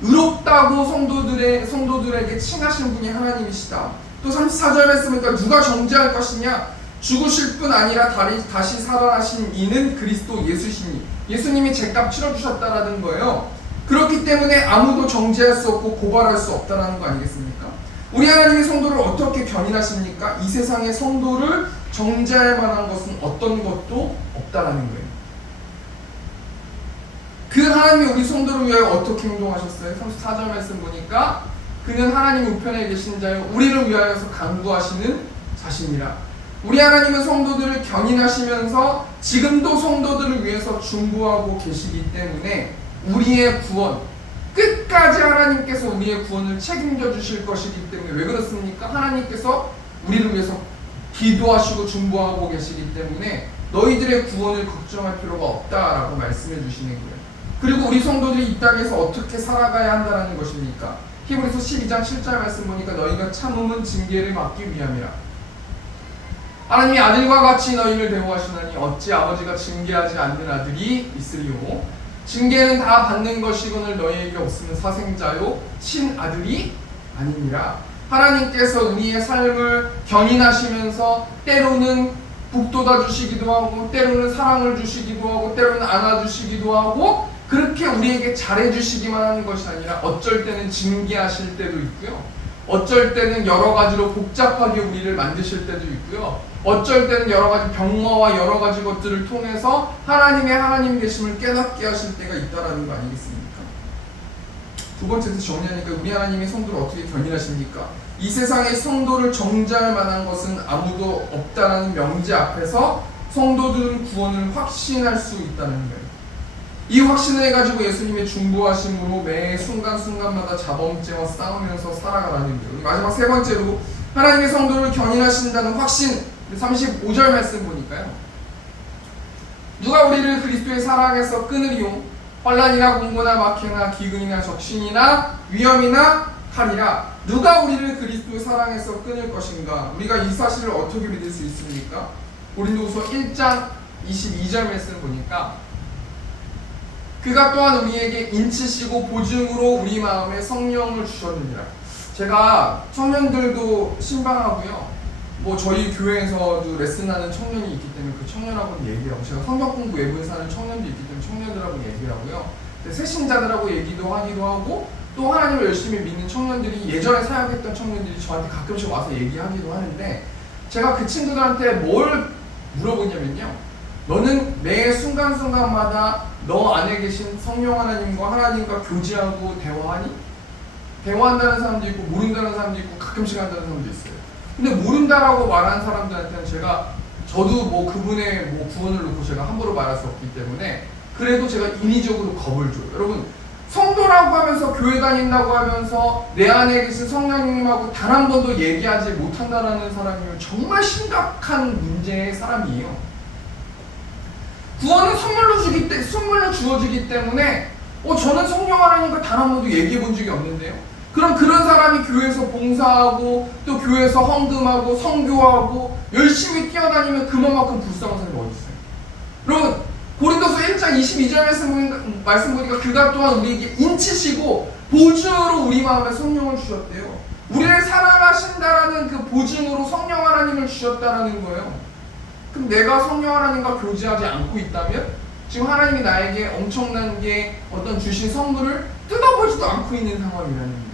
의롭다고 성도들에게 칭하신 분이 하나님이시다. 또 34절 말씀이니까 누가 정죄할 것이냐? 죽으실 뿐 아니라 다시 살아나신 이는 그리스도 예수시니. 예수님이 죄값 치러주셨다라는 거예요. 그렇기 때문에 아무도 정죄할 수 없고 고발할 수 없다라는 거 아니겠습니까? 우리 하나님의 성도를 어떻게 견인하십니까? 이 세상의 성도를 정죄할 만한 것은 어떤 것도 없다라는 거예요. 그 하나님이 우리 성도를 위하여 어떻게 행동하셨어요? 34절 말씀 보니까 그는 하나님 우편에 계신 자요 우리를 위하여서 간구하시는 자신이라. 우리 하나님은 성도들을 견인하시면서 지금도 성도들을 위해서 중보하고 계시기 때문에 우리의 구원, 끝까지 하나님께서 우리의 구원을 책임져 주실 것이기 때문에. 왜 그렇습니까? 하나님께서 우리를 위해서 기도하시고 중보하고 계시기 때문에 너희들의 구원을 걱정할 필요가 없다라고 말씀해 주시는 거예요. 그리고 우리 성도들이 이 땅에서 어떻게 살아가야 한다는 것입니까? 히브리서 12장 7절 말씀 보니까 너희가 참음은 징계를 막기 위함이라. 하나님이 아들과 같이 너희를 대우하시나니 어찌 아버지가 징계하지 않는 아들이 있으리요. 징계는 다 받는 것이거늘 너희에게 없으면 사생자요 친아들이 아니니라. 하나님께서 우리의 삶을 견인하시면서 때로는 북돋아 주시기도 하고 때로는 사랑을 주시기도 하고 때로는 안아주시기도 하고 그렇게 우리에게 잘해주시기만 하는 것이 아니라 어쩔 때는 징계하실 때도 있고요. 어쩔 때는 여러 가지로 복잡하게 우리를 만드실 때도 있고요. 어쩔 때는 여러 가지 병마와 여러 가지 것들을 통해서 하나님의 하나님 계심을 깨닫게 하실 때가 있다라는 거 아니겠습니까? 두 번째로 정리하니까 우리 하나님의 성도를 어떻게 견인하십니까? 이 세상의 성도를 정죄할 만한 것은 아무도 없다라는 명제 앞에서 성도들은 구원을 확신할 수 있다는 거예요. 이 확신을 해가지고 예수님의 중보하심으로 매 순간순간마다 자범죄와 싸우면서 살아가라는 거예요. 마지막 세 번째로 하나님의 성도를 견인하신다는 확신, 35절 말씀 보니까요. 누가 우리를 그리스도의 사랑에서 끊으리요? 환난이나 공고나 막해나 기근이나 적신이나 위험이나 칼이라. 누가 우리를 그리스도의 사랑에서 끊을 것인가? 우리가 이 사실을 어떻게 믿을 수 있습니까? 고린도후서 1장 22절 말씀 보니까 그가 또한 우리에게 인치시고 보증으로 우리 마음에 성령을 주셨느니라. 제가 청년들도 신방하고요. 뭐 저희 교회에서도 레슨하는 청년이 있기 때문에 그 청년하고는 얘기하고, 제가 성경 공부 외부에서 하는 청년도 있기 때문에 청년들하고 얘기를 하고요. 새신자들하고 얘기도 하기도 하고, 또 하나님을 열심히 믿는 청년들이, 예전에 사역했던 청년들이 저한테 가끔씩 와서 얘기하기도 하는데, 제가 그 친구들한테 뭘 물어보냐면요, 너는 매 순간순간마다 너 안에 계신 성령 하나님과 하나님과 교제하고 대화하니? 대화한다는 사람도 있고 모른다는 사람도 있고 가끔씩 한다는 사람도 있어요. 근데 모른다라고 말하는 사람들한테는 저도 뭐 그분의 뭐 구원을 놓고 제가 함부로 말할 수 없기 때문에 그래도 제가 인위적으로 겁을 줘요. 여러분, 성도라고 하면서 교회 다닌다고 하면서 내 안에 계신 성령님하고 단 한 번도 얘기하지 못한다라는 사람이면 정말 심각한 문제의 사람이에요. 구원은 선물로 주어지기 때문에 저는 성령 하나님과 단 한 번도 얘기해 본 적이 없는데요. 그럼 그런 사람이 교회에서 봉사하고 또 교회에서 헌금하고 선교하고 열심히 뛰어다니면 그만큼 불쌍한 사람이 어디 있어요? 여러분, 고린도서 1장 22절 말씀 보니까 그가 또한 우리에게 인치시고 보증으로 우리 마음에 성령을 주셨대요. 우리를 사랑하신다라는 그 보증으로 성령 하나님을 주셨다라는 거예요. 그럼 내가 성령 하나님과 교제하지 않고 있다면 지금 하나님이 나에게 엄청난 게 어떤 주신 선물을 뜯어보지도 않고 있는 상황이라는 거예요.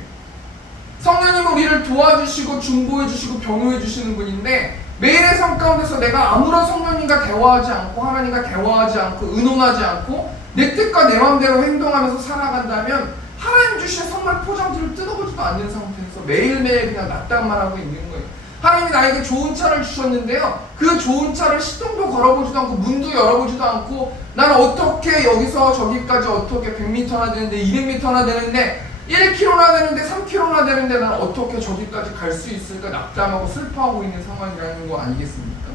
성령님은 우리를 도와주시고 중보해주시고 병호해주시는 분인데 매일의 삶 가운데서 내가 아무런 성령님과 대화하지 않고 하나님과 대화하지 않고 의논하지 않고 내 뜻과 내 마음대로 행동하면서 살아간다면 하나님 주신 선물 포장지를 뜯어보지도 않는 상태에서 매일매일 그냥 납작만 하고 있는 거예요. 하나님이 나에게 좋은 차를 주셨는데요, 그 좋은 차를 시동도 걸어보지도 않고 문도 열어보지도 않고 나는 어떻게 여기서 저기까지 어떻게 100m나 되는데 200m나 되는데 1km나 되는데 3km나 되는데 난 어떻게 저기까지 갈 수 있을까 낙담하고 슬퍼하고 있는 상황이라는 거 아니겠습니까?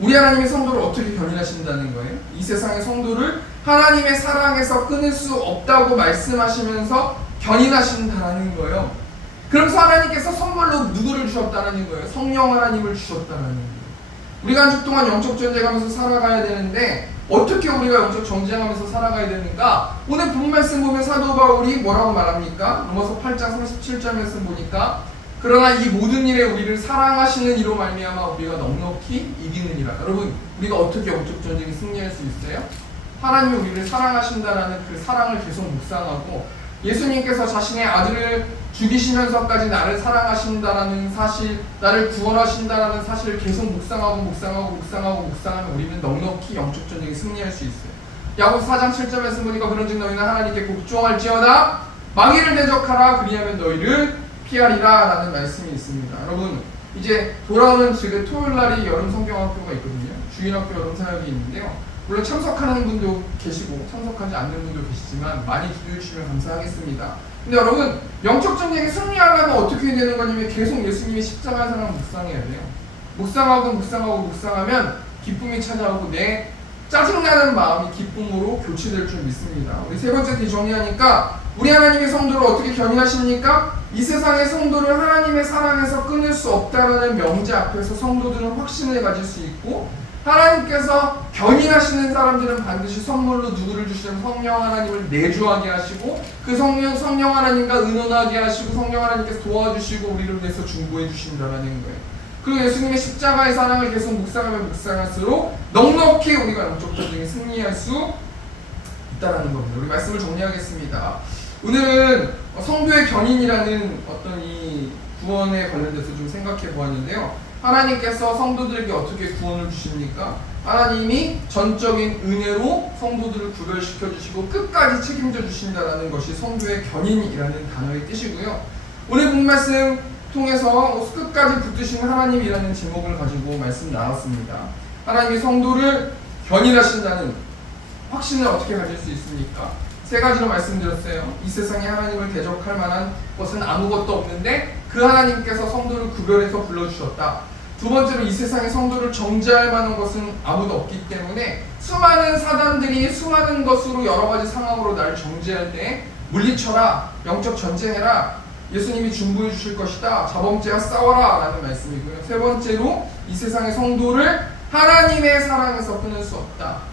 우리 하나님의 성도를 어떻게 견인하신다는 거예요? 이 세상의 성도를 하나님의 사랑에서 끊을 수 없다고 말씀하시면서 견인하신다는 거예요. 그러면서 하나님께서 선물로 누구를 주셨다는 거예요? 성령 하나님을 주셨다는 거예요. 우리가 한 주 동안 영적 전쟁하면서 살아가야 되는데 어떻게 우리가 영적 전쟁하면서 살아가야 되는가? 오늘 본 말씀 보면 사도 바울이 뭐라고 말합니까? 로마서 8장 37절 말씀 보니까 그러나 이 모든 일에 우리를 사랑하시는 이로 말미암아 우리가 넉넉히 이기느니라. 여러분, 우리가 어떻게 영적 전쟁에 승리할 수 있어요? 하나님이 우리를 사랑하신다라는 그 사랑을 계속 묵상하고 예수님께서 자신의 아들을 죽이시면서까지 나를 사랑하신다라는 사실, 나를 구원하신다라는 사실을 계속 묵상하면 우리는 넉넉히 영적 전쟁에 승리할 수 있어요. 야고보서 4장 7절 말씀 보니까 그런즉 너희는 하나님께 복종할지어다 마귀를 대적하라 그리하면 너희를 피하리라 라는 말씀이 있습니다. 여러분, 이제 돌아오는 지금 토요일날이 여름 성경학교가 있거든요. 주일학교 여름 사역이 있는데요. 물론 참석하는 분도 계시고 참석하지 않는 분도 계시지만 많이 기도해 주시면 감사하겠습니다. 근데 여러분, 영적 전쟁에 승리하려면 어떻게 해야 되는 거냐면 계속 예수님의 십자가의 사랑을 묵상해야 돼요. 묵상하면 기쁨이 찾아오고 내 짜증나는 마음이 기쁨으로 교체될 줄 믿습니다. 우리 세 번째 티 정리하니까 우리 하나님의 성도를 어떻게 견인하십니까? 이 세상의 성도를 하나님의 사랑에서 끊을 수 없다라는 명제 앞에서 성도들은 확신을 가질 수 있고, 하나님께서 견인하시는 사람들은 반드시 선물로 누구를 주시면 성령 하나님을 내주하게 하시고, 그 성령 하나님과 의논하게 하시고, 성령 하나님께서 도와주시고 우리를 위해서 중보해 주신다라는 거예요. 그리고 예수님의 십자가의 사랑을 계속 묵상하면 묵상할수록 넉넉히 우리가 영적 전쟁에 승리할 수 있다라는 겁니다. 우리 말씀을 정리하겠습니다. 오늘은 성도의 견인이라는 어떤 이 구원에 관련돼서 좀 생각해 보았는데요. 하나님께서 성도들에게 어떻게 구원을 주십니까? 하나님이 전적인 은혜로 성도들을 구별시켜 주시고 끝까지 책임져 주신다라는 것이 성도의 견인이라는 단어의 뜻이고요. 오늘 본 말씀 통해서 끝까지 붙드신 하나님이라는 제목을 가지고 말씀 나눴습니다. 하나님이 성도를 견인하신다는 확신을 어떻게 가질 수 있습니까? 세 가지로 말씀드렸어요. 이 세상에 하나님을 대적할 만한 것은 아무것도 없는데 그 하나님께서 성도를 구별해서 불러주셨다. 두 번째로 이 세상에 성도를 정죄할 만한 것은 아무도 없기 때문에 수많은 사단들이 수많은 것으로 여러 가지 상황으로 나를 정죄할 때 물리쳐라, 영적 전쟁해라, 예수님이 중보해 주실 것이다, 자범죄와 싸워라 라는 말씀이고요. 세 번째로 이 세상의 성도를 하나님의 사랑에서 끊을 수 없다.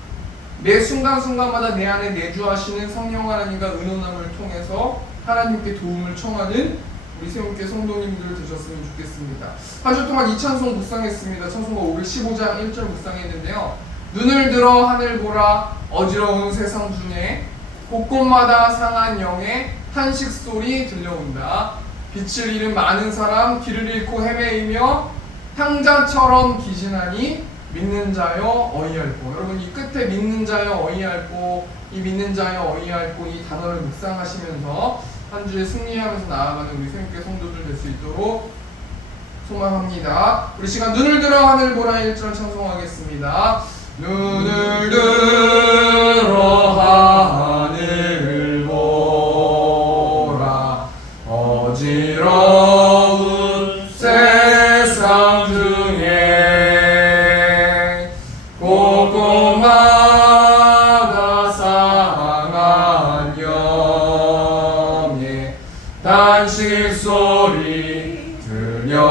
매 순간순간마다 내 안에 내주하시는 성령 하나님과 의논함을 통해서 하나님께 도움을 청하는 우리 세움교회 성도님들 되셨으면 좋겠습니다. 한 주 동안 이 찬송 묵상했습니다. 찬송가 515장 1절 묵상했는데요. 눈을 들어 하늘 보라, 어지러운 세상 중에 곳곳마다 상한 영의 탄식 소리 들려온다. 빛을 잃은 많은 사람 길을 잃고 헤매이며 탕자처럼 기진하니 믿는 자여 어이할꼬. 여러분 이 끝에 믿는 자여 어이할꼬, 이 믿는 자여 어이할꼬 이 단어를 묵상하시면서 한 주에 승리하면서 나아가는 우리 세움교회 성도들 될 수 있도록 소망합니다. 우리 시간 눈을 들어 하늘 보라 1절 찬송하겠습니다. 눈을 들어 하늘 보라, 어지러운 세상 중에 곳곳마다 상한 영의 탄식 소리 들려온다.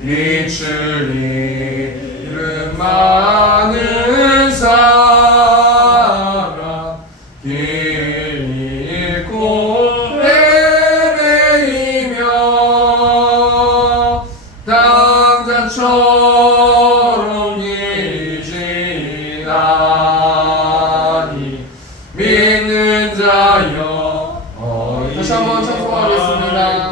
빛을 잃은 많은 사람 길 잃고 헤매이며 탕자처럼 기진하니 믿는 자여 다시 한번 찬송하겠습니다.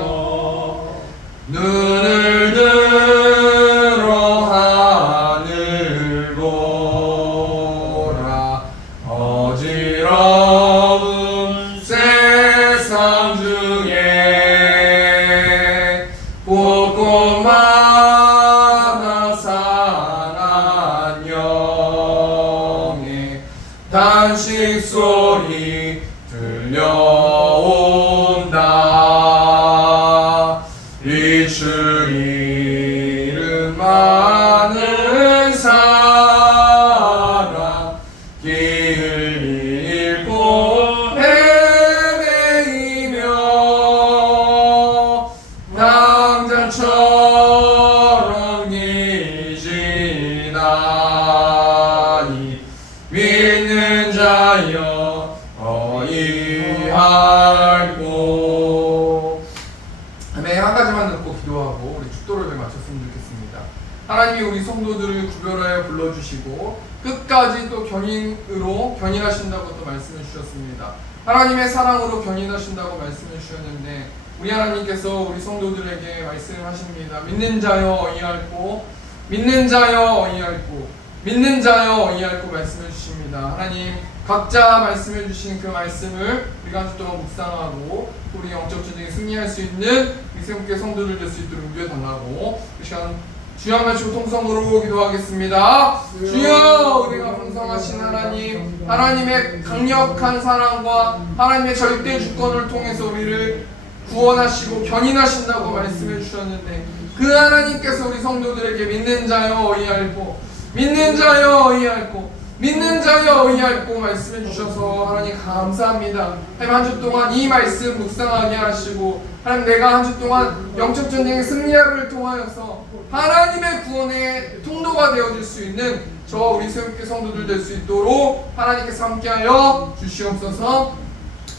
눈을 들어 하늘 보라, 어지러운 세상 중에 곳곳마다 상한 영의 탄식 소리 들려온다. 빛을 잃은 많은 사람 길을 잃고 헤매이며 탕자처럼 기진하니 믿는 자여 어이할꼬. 아멘. 한 가지만 듣고 기도하고 우리 축도를 마쳤으면 좋겠습니다. 하나님이 우리 성도들을 구별하여 불러주시고 끝까지 또 견인하신다고 또 말씀해 주셨습니다. 하나님의 사랑으로 견인하신다고 말씀해 주셨는데 우리 하나님께서 우리 성도들에게 말씀하십니다. 믿는 자여 어이할꼬, 믿는 자여 어이할꼬, 믿는 자여 어이할꼬 말씀해 주십니다. 하나님 각자 말씀해 주신 그 말씀을 우리가 한 주 동안 묵상하고 우리 영적 전쟁에 승리할 수 있는 우리 세움교회 성도들 될 수 있도록 인도해 달라고 이 시간 주여 외치고 통성으로 기도하겠습니다. 주여, 우리가 풍성하신 하나님, 하나님의 강력한 사랑과 하나님의 절대 주권을 통해서 우리를 구원하시고 견인하신다고 말씀해 주셨는데 그 하나님께서 우리 성도들에게 믿는 자여 의할고 믿는 자여 의할고 믿는 자여 의할고 말씀해 주셔서 하나님 감사합니다. 하나님 한 주 동안 이 말씀 묵상하게 하시고 하나님 내가 한 주 동안 영적 전쟁의 승리를 통하여서 하나님의 구원의 통로가 되어줄 수 있는 저 우리 새롭게 성도들 될 수 있도록 하나님께서 함께하여 주시옵소서.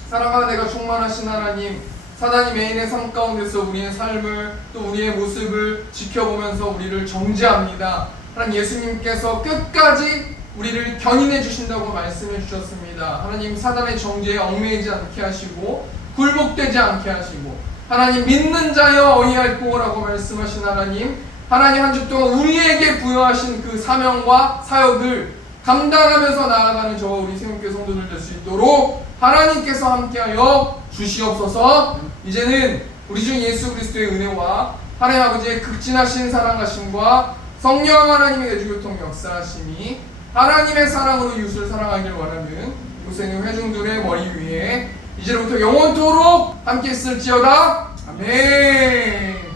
사랑하는 내가 충만하신 하나님, 사단이 매인의 삶 가운데서 우리의 삶을 또 우리의 모습을 지켜보면서 우리를 정죄합니다. 하나님 예수님께서 끝까지 우리를 견인해 주신다고 말씀해 주셨습니다. 하나님 사단의 정죄에 얽매이지 않게 하시고 굴복되지 않게 하시고 하나님 믿는 자여 의할고라고 말씀하신 하나님, 하나님 한 주 동안 우리에게 부여하신 그 사명과 사역을 감당하면서 나아가는 저와 우리 새롭게 성도들 될 수 있도록 하나님께서 함께하여 주시옵소서. 이제는 우리 주 예수 그리스도의 은혜와 하나님 아버지의 극진하신 사랑하심과 성령 하나님의 내주교통 역사하심이 하나님의 사랑으로 이웃을 사랑하길 원하는 요새는 회중들의 머리 위에 이제부터 영원토록 함께 있을지어다. 아멘.